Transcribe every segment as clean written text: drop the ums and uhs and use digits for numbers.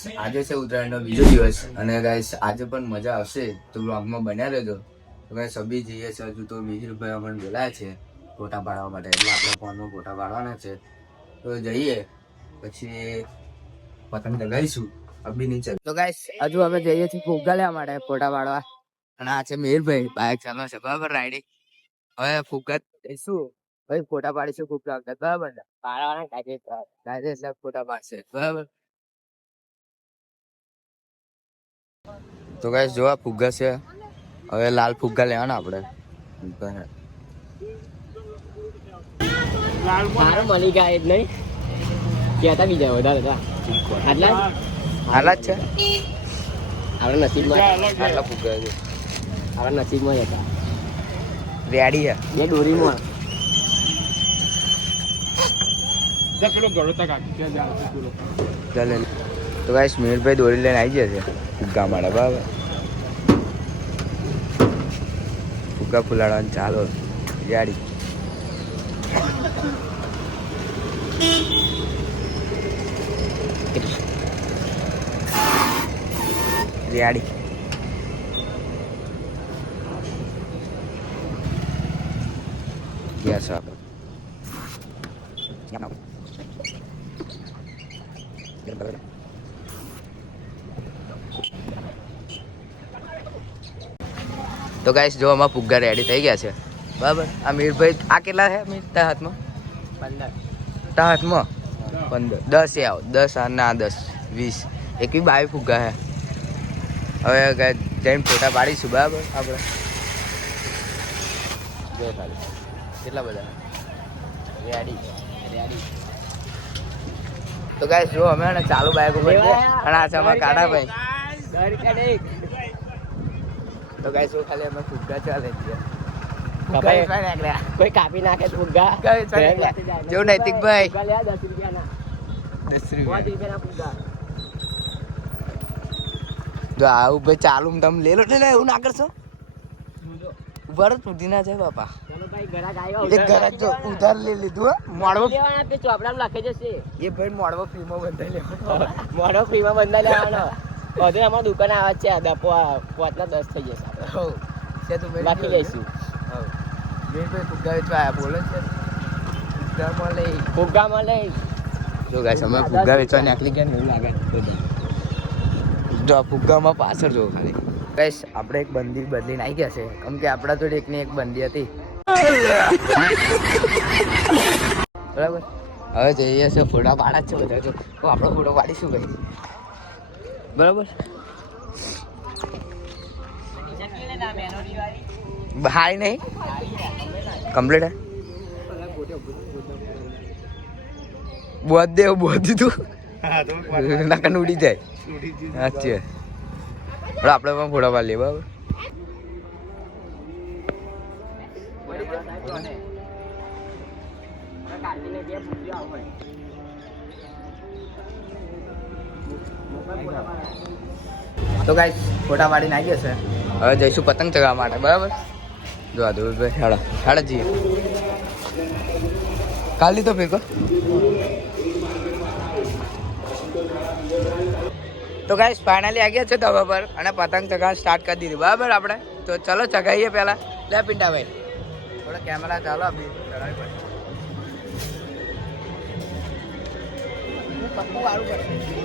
Guys આજે છે ઉત્તરાયણનો બીજો દિવસ અને ગાઈસ આજે પણ મજા આવશે તો બ્લોગમાં બન્યા રહેજો. તો ગાઈસ અભી જઈએ છે હજુ તો મિહિરભાઈ અમને બોલાયા છે ફોટા પાડવા માટે એટલે આપણે ફોનમાં ફોટા પાડવાના છે તો જઈએ પછી પતંગ લગાવીશું. અભી નહીં ચાલ તો ગાઈસ હજુ અમે જઈએ છીએ ફુગ્ગા લેવા માટે ફોટા પાડવા અને આ છે મિહિરભાઈ બાઇક ચાલવા છે બરાબર રાઈડિંગ. હવે ફુગ્ગા લઈશું ભાઈ ફોટા પાડીશું ફુગ્ગા બરાબર પાડવાના કાઢે એટલે ફોટા પાડશે બરાબર. તો ગાઈસ જો આ ફુગ્ગા છે હવે લાલ ફુગ્ગા લેવાના આપણે મારો મળી ગયા જ નહીં કહેતા બીજા વધારે હતા આટલા હાલા જ છે આપણા નસીબમાં આટલા ફુગ્ગા છે આપણા નસીબમાં જ હતા રેડી છે બે દોરીમાં ચાલે. તો ગાઈસ મિહિરભાઈ દોરી લઈને આવી જશે ફુગ્ગા માટે બરાબર. ફુગ્ગા ફુલાડવાનું ચાલો રેડી. રેડી યસ આપણે તો ગાઈસ જો આમાં ફુગ્ગા રેડી થઈ ગયા છે બરાબર. આ મીરભાઈ આ કેટલા છે મીર તા હાથમાં 15 તા હાથમાં 15 10 એ આવો 10 ના 10 20 એકવી 22 ફુગ્ગા છે. હવે જઈને ફોટા પાડીશું બરાબર આપણે. જો ખાલી કેટલા બધા રેડી રેડી. તો ગાઈસ જો અમે ને ચાલુ બાઈક ઉપર છે અને આ છે અમારા કાઢા ભાઈ. તો ગાઈસ જો ખાલી અમે ફુગ્ગા ચાલે છે કોઈ કાપી નાખે ફુગ્ગા જેવું નૈતિકભાઈ 10 રૂપિયાના 10 રૂપિયા ફુગ્ગા જો આવું ભાઈ ચાલુ તમે લે લો એવું ના કરશો ઉભા તૂટી ના જાય બાપા. ચલો ભાઈ ગરાક આવ્યો એક ઘરાક જો ઉધાર લઈ લીધું મોડવો લેવાના તે ચોપડામાં લખે જશે એ ભાઈ મોડવો ફ્રીમાં બંધાઈ લેવાનો મોડો ફ્રીમાં બંધા લેવાનો બધે અમારી દુકાન આવે છે 5:10 થઈ જશે હો છે તું બાકી લઈશું. હો મેં ભાઈ ફુગ્ગા વેચવા આયા બોલે છે ફુગ્ગામાં લઈ જો ગાઈસ અમે ફુગ્ગા વેચવા નીકળી ગયા ને એવું લાગે જો આ ફુગ્ગામાં પાછળ જો ખાલી. ગાઈસ આપણે એક બંદી બદલીને આવી ગયા છે કેમ કે આપણા જોડે એકની એક બંદી હતી બરાબર. હવે જઈએ છે ફોટા પાડા જ છે બધા જો તો આપણો ફોટો પાડીશું ભાઈ બરાબર. હાઈ નહીં કમ્પ્લીટ હે બોધ દે બોધ દીધું નાકન ઉડી જાય સાચી આપણે પણ ફોટા પાડી લઈએ બરાબર. તો ગાઈસ ફોટા પાડીને આવી જશે હવે જઈશું પતંગ ચગાવવા માટે બરાબર. જો આ ધોળભાઈ હાડા હાડા જઈએ કાલી તો ફેંકો. તો ગાઈસ ફાઇનલી આવી ગયા છે ધાબા પર અને પતંગ ચગાવવા સ્ટાર્ટ કરી દીધી બરાબર આપણે. તો ચલો ચગાવીએ પહેલા લે પિંડાભાઈ થોડો કેમેરા ચાલો આપી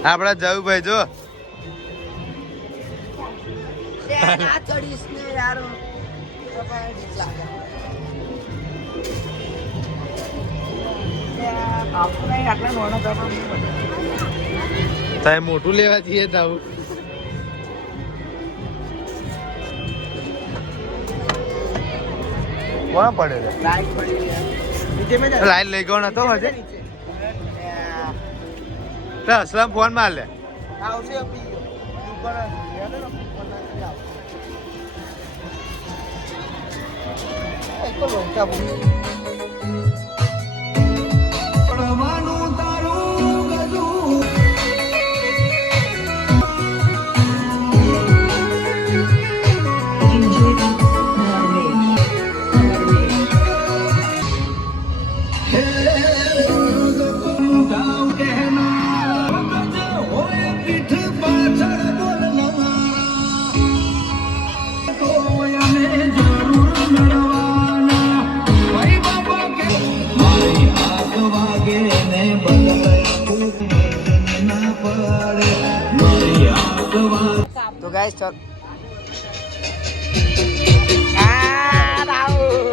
આપડે જવું ભાઈ જો તારે મોટું લેવા જઈએ તાવું કોણ પડે લાઈટ લઈ ગયો નતો હજે અસલમ ફોન માર લે कहना होए पीठ ગાઈસ ચાલ રાહુલ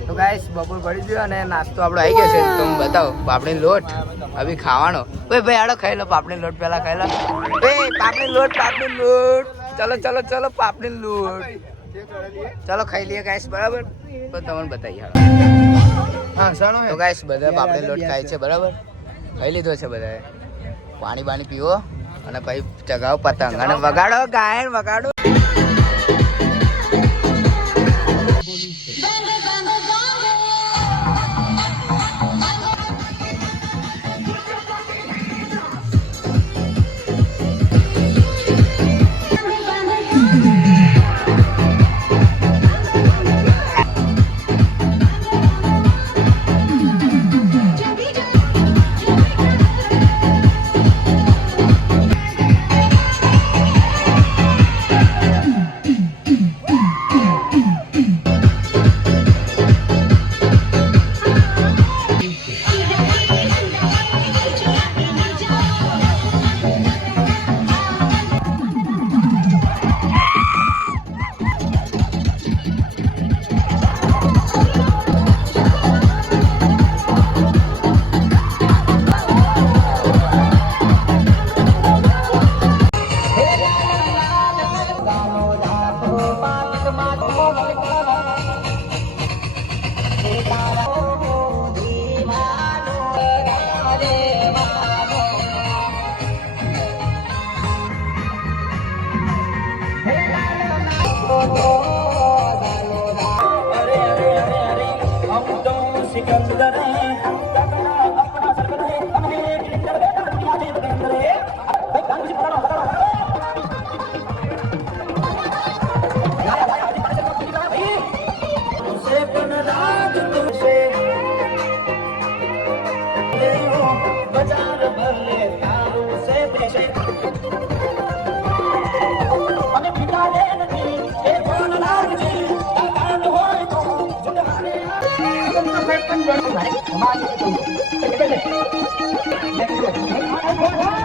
તો ગાઈસ બપોર પડી ગયો અને નાસ્તો આપણો આવી ગયો છે તો હું બતાવો પાપડી લોટ હવે ખાવાનો ઓય ભાઈ આડો ખાઈ લો પાપડી લોટ પહેલા ખાઈ લો એ પાપડી લોટ ચલો ચલો ચલો પાપડી લોટ ચલો ખાઈ લઈએ ગાઈસ બરાબર તો તમને બતાવીએ હા સાનો તો ગાઈસ બધા પાપડી લોટ ખાય છે બરાબર ખાઈ લીધો છે બધાએ પાણી બાણી પીવો અને પછી ચગાવો પતંગ અને વગાડો ગાયન વગાડો Come on.